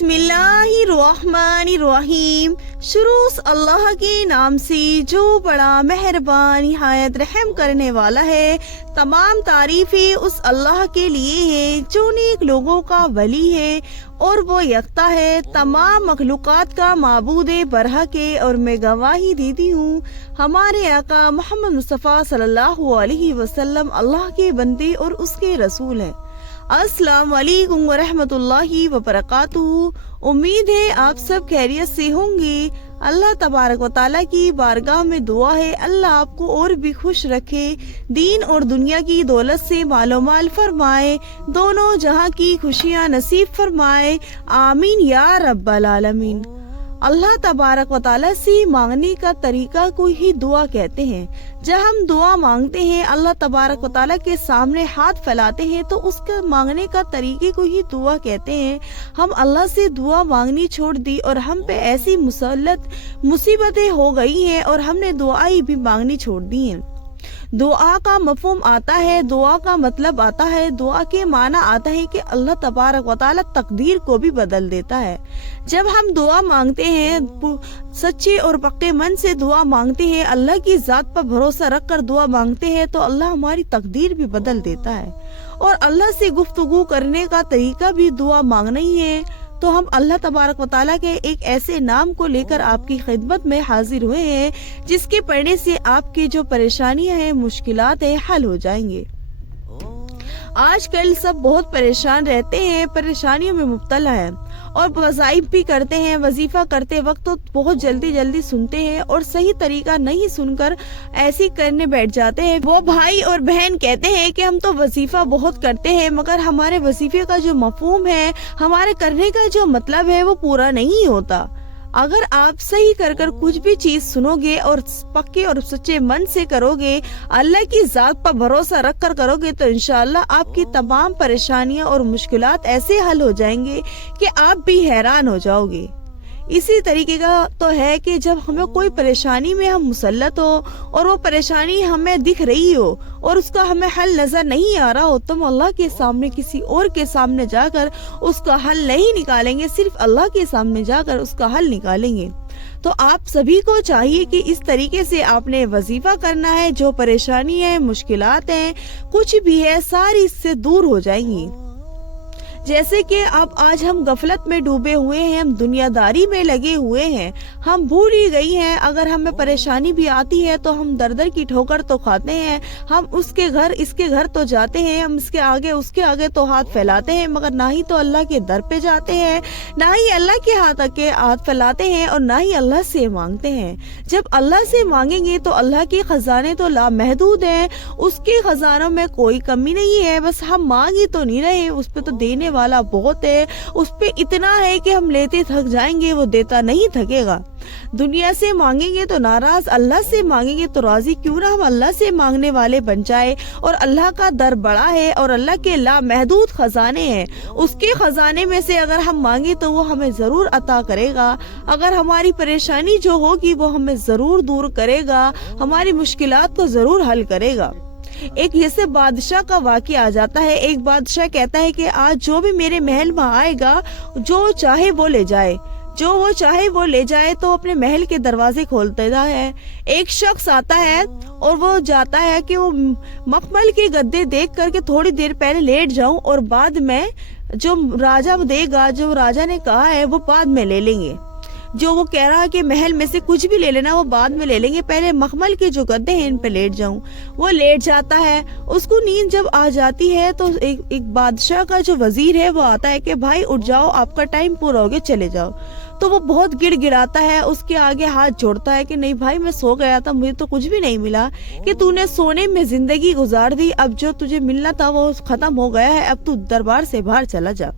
बिस्मिल्लाहिर्रहमानिर्रहीम। शुरू अल्लाह के नाम से जो बड़ा मेहरबान निहायत रहम करने वाला है। तमाम तारीफें उस अल्लाह के लिए है जो नेक लोगों का वली है और वो यकता है, तमाम मखलूकात का माबूद बरहक है। और मैं गवाही देती हूँ हमारे आका मोहम्मद मुस्तफ़ा सल्लल्लाहु अलैहि वसल्लम अल्लाह के बंदे और उसके रसूल हैं। अस्सलाम वालेकुम व रहमतुल्लाहि व बरकातुहू। उम्मीद है आप सब खैरियत से होंगे। अल्लाह तबारक व तआला की बारगाह में दुआ है अल्लाह आपको और भी खुश रखे, दीन और दुनिया की दौलत से मालोमाल फरमाए, दोनों जहां की खुशियां नसीब फरमाए। आमीन या रब्बल आलमीन। अल्लाह तबारक व तआला से मांगने का तरीका को ही दुआ कहते हैं। जब हम दुआ मांगते हैं, अल्लाह तबारक व तआला के सामने हाथ फैलाते हैं, तो उसका मांगने का तरीके को ही दुआ कहते हैं। हम अल्लाह से दुआ मांगनी छोड़ दी और हम पे ऐसी मुसीबतें हो गई हैं और हमने दुआएं भी मांगनी छोड़ दी हैं। दुआ का मफहूम आता है, दुआ का मतलब आता है, दुआ के माना आता है कि अल्लाह तबारक व तआला तकदीर को भी बदल देता है। जब हम दुआ मांगते हैं, सच्चे और पक्के मन से दुआ मांगते हैं, अल्लाह की जात पर भरोसा रख कर दुआ मांगते हैं, तो अल्लाह हमारी तकदीर भी बदल देता है। और अल्लाह से गुफ्तगू करने का तरीका भी दुआ मांगना ही है। तो हम अल्लाह तबारक व तआला के एक ऐसे नाम को लेकर आपकी खिदमत में हाजिर हुए हैं जिसके पढ़ने से आपकी जो परेशानियां हैं, मुश्किलात है, हल हो जाएंगे। आजकल सब बहुत परेशान रहते हैं, परेशानियों में मुब्तला है और वज़ाइफ भी करते हैं। वजीफा करते वक्त तो बहुत जल्दी सुनते हैं और सही तरीका नहीं सुनकर ऐसे करने बैठ जाते हैं। वो भाई और बहन कहते हैं कि हम तो वजीफा बहुत करते हैं, मगर हमारे वजीफे का जो मफहूम है, हमारे करने का जो मतलब है, वो पूरा नहीं होता। अगर आप सही कर कुछ भी चीज सुनोगे और पक्के और सच्चे मन से करोगे, अल्लाह की जात पर भरोसा रख कर करोगे, तो इंशाअल्लाह आपकी तमाम परेशानियां और मुश्किलात ऐसे हल हो जाएंगे कि आप भी हैरान हो जाओगे। इसी तरीके का तो है कि जब हमें कोई परेशानी में हम मुसल्लत हो और वो परेशानी हमें दिख रही हो और उसका हमें हल नजर नहीं आ रहा हो, तो हम अल्लाह के सामने किसी और के सामने जाकर उसका हल नहीं निकालेंगे, सिर्फ अल्लाह के सामने जाकर उसका हल निकालेंगे। तो आप सभी को चाहिए कि इस तरीके से आपने वजीफा करना है। जो परेशानी है, मुश्किलात हैं, कुछ भी है, सारी इससे दूर हो जाएंगी। जैसे कि अब आज हम गफलत में डूबे हुए हैं, हम दुनियादारी में लगे हुए हैं, हम भूल ही गई हैं। अगर हमें परेशानी भी आती है तो हम दर दर की ठोकर तो खाते हैं, हम उसके घर इसके घर तो जाते हैं, हम इसके आगे उसके आगे तो हाथ फैलाते हैं, मगर ना ही तो अल्लाह के दर पे जाते हैं, ना ही अल्लाह के हाथ फैलाते हैं और ना ही अल्लाह से मांगते हैं। जब अल्लाह से मांगेंगे तो अल्लाह के खजाने तो लामहदूद हैं, उसके खजानों में कोई कमी नहीं है। बस हम मांग ही तो नहीं रहे, उस पे तो देने वाला बहुत है, उस पे इतना है कि हम लेते थक जाएंगे, वो देता नहीं थकेगा। दुनिया से मांगेंगे तो नाराज, अल्लाह से मांगेंगे तो राजी। क्यों ना हम अल्लाह से मांगने वाले बन जाए। और अल्लाह का दर बड़ा है और अल्लाह के लामहदूद खजाने हैं, उसके खजाने में से अगर हम मांगे तो वो हमें जरूर अता करेगा। अगर हमारी परेशानी जो होगी वो हमें जरूर दूर करेगा, हमारी मुश्किलात को जरूर हल करेगा। एक जैसे बादशाह का वाक़या आ जाता है। एक बादशाह कहता है कि आज जो भी मेरे महल में आएगा, जो चाहे वो ले जाए, जो वो चाहे वो ले जाए। तो अपने महल के दरवाजे खोलते है। एक शख्स आता है और वो जाता है कि वो मखमल के गद्दे देख करके थोड़ी देर पहले लेट जाऊं और बाद में जो राजा देगा, जो राजा ने कहा है, वो बाद में ले लेंगे। जो वो कह रहा है कि महल में से कुछ भी ले लेना, वो बाद में ले लेंगे, पहले मखमल के जो गद्दे हैं इन पे लेट जाऊं। वो लेट जाता है। उसको नींद जब आ जाती है तो एक बादशाह का जो वजीर है वो आता है कि भाई उठ जाओ, आपका टाइम पूरा हो गया, चले जाओ। तो वो बहुत गिड़गिड़ाता है, उसके आगे हाथ जोड़ता है कि नहीं भाई, मैं सो गया था, मुझे तो कुछ भी नहीं मिला, कि तूने सोने में जिंदगी गुजार दी, अब जो तुझे मिलना था वो खत्म हो गया है, अब तू दरबार से बाहर चला जा।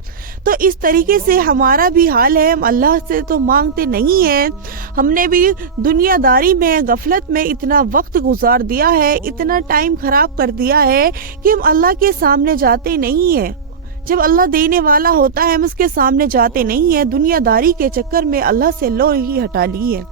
तो इस तरीके से हमारा भी हाल है। हम अल्लाह से तो मांगते नहीं है, हमने भी दुनियादारी में, गफलत में इतना वक्त गुजार दिया है, इतना टाइम खराब कर दिया है कि हम अल्लाह के सामने जाते नहीं है। जब अल्लाह देने वाला होता है हम उसके सामने जाते नहीं है। दुनियादारी के चक्कर में अल्लाह से लो ही हटा ली है।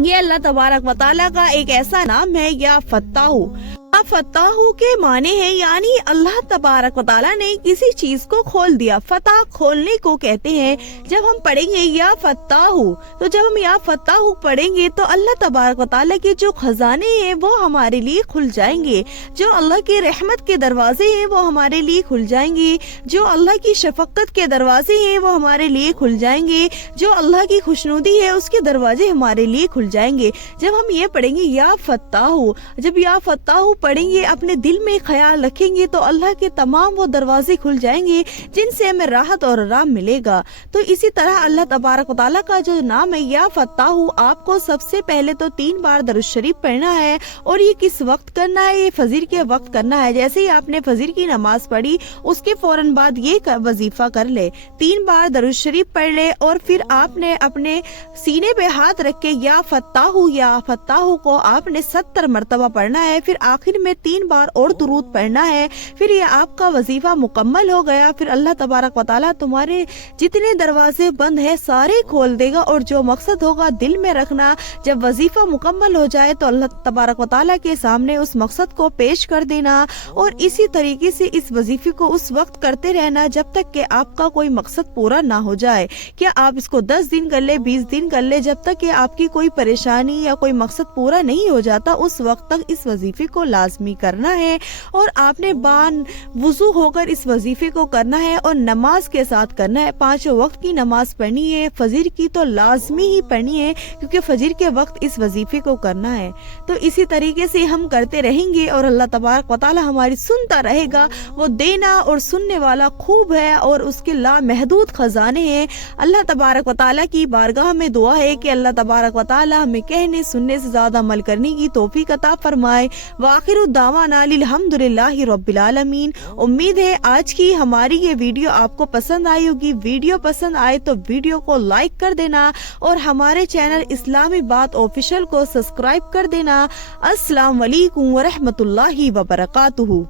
ये अल्लाह तबारक व तआला का एक ऐसा नाम है, या फत्ताहू। या फताहू के माने हैं यानी अल्लाह तबारक व तआला ने किसी चीज को खोल दिया। फतह खोलने को कहते हैं। जब हम पढ़ेंगे या फताहू, तो जब हम या फताहू पढ़ेंगे तो अल्लाह तबारक व तआला के जो खजाने हैं वो हमारे लिए खुल जाएंगे, जो अल्लाह के रहमत के दरवाजे हैं वो हमारे लिए खुल जाएंगे, जो अल्लाह की शफकत के दरवाजे हैं वो हमारे लिए खुल जाएंगे, जो अल्लाह की खुशनुदी है उसके दरवाजे हमारे लिए खुल जाएंगे। जब हम ये पढ़ेंगे या फताहू, जब या फताहू पढ़ेंगे, अपने दिल में ख्याल रखेंगे तो अल्लाह के तमाम वो दरवाजे खुल जाएंगे जिनसे हमें राहत और आराम मिलेगा। तो इसी तरह अल्लाह तबारक व तआला का जो नाम है या फताहू, आपको सबसे पहले तो 3 बार दरूद शरीफ पढ़ना है। और ये किस वक्त करना है? ये फजर के वक्त करना है। जैसे ही आपने फजर की नमाज पढ़ी उसके फौरन बाद ये वजीफा कर ले, 3 बार दरूद शरीफ पढ़ ले और फिर आपने अपने सीने पे हाथ रख के या फताहू को आपने 70 मरतबा पढ़ना है। फिर आखिर में 3 बार और दुरूद पढ़ना है। फिर ये आपका वजीफा मुकम्मल हो गया। फिर अल्लाह तबारक व तआला तुम्हारे जितने दरवाजे बंद है सारे खोल देगा। और जो मकसद होगा दिल में रखना, जब वजीफा मुकम्मल हो जाए तो अल्लाह तबारक व तआला के सामने उस मकसद को पेश कर देना। और इसी तरीके से इस वजीफे को उस वक्त करते रहना जब तक कि आपका कोई मकसद पूरा ना हो जाए। क्या आप इसको 10 दिन कर ले, 20 दिन कर ले, जब तक कि आपकी कोई परेशानी या कोई मकसद पूरा नहीं हो जाता उस वक्त तक इस वजीफे को लाजमी करना है। और आपने वुजू होकर इस वजीफे को करना है और नमाज के साथ करना है। 5 वक्त की नमाज पढ़नी है, फजर की तो लाजमी ही पढ़नी है क्योंकि फजर के वक्त इस वजीफे को करना है। तो इसी तरीके से हम करते रहेंगे और अल्लाह तबारक व तआला हमारी सुनता रहेगा। वो देना और सुनने वाला खूब है और उसके लामहदूद खजाने हैं। अल्लाह तबारक व तआला की बारगाह में दुआ है कि अल्लाह तबारक व तआला हमें कहने सुनने से ज्यादा अमल करने की तौफीक अता फरमाए। वाखिरु दावाना अल्हम्दुलिल्लाहि रब्बिल आलमीन। उम्मीद है आज की हमारी ये वीडियो आपको पसंद आई होगी। वीडियो पसंद आए तो वीडियो को लाइक कर देना और हमारे चैनल इस्लामी बात ऑफिशियल को सब्सक्राइब कर देना। अस्सलाम वालेकुम व रहमतुल्लाहि व बरकातुहू।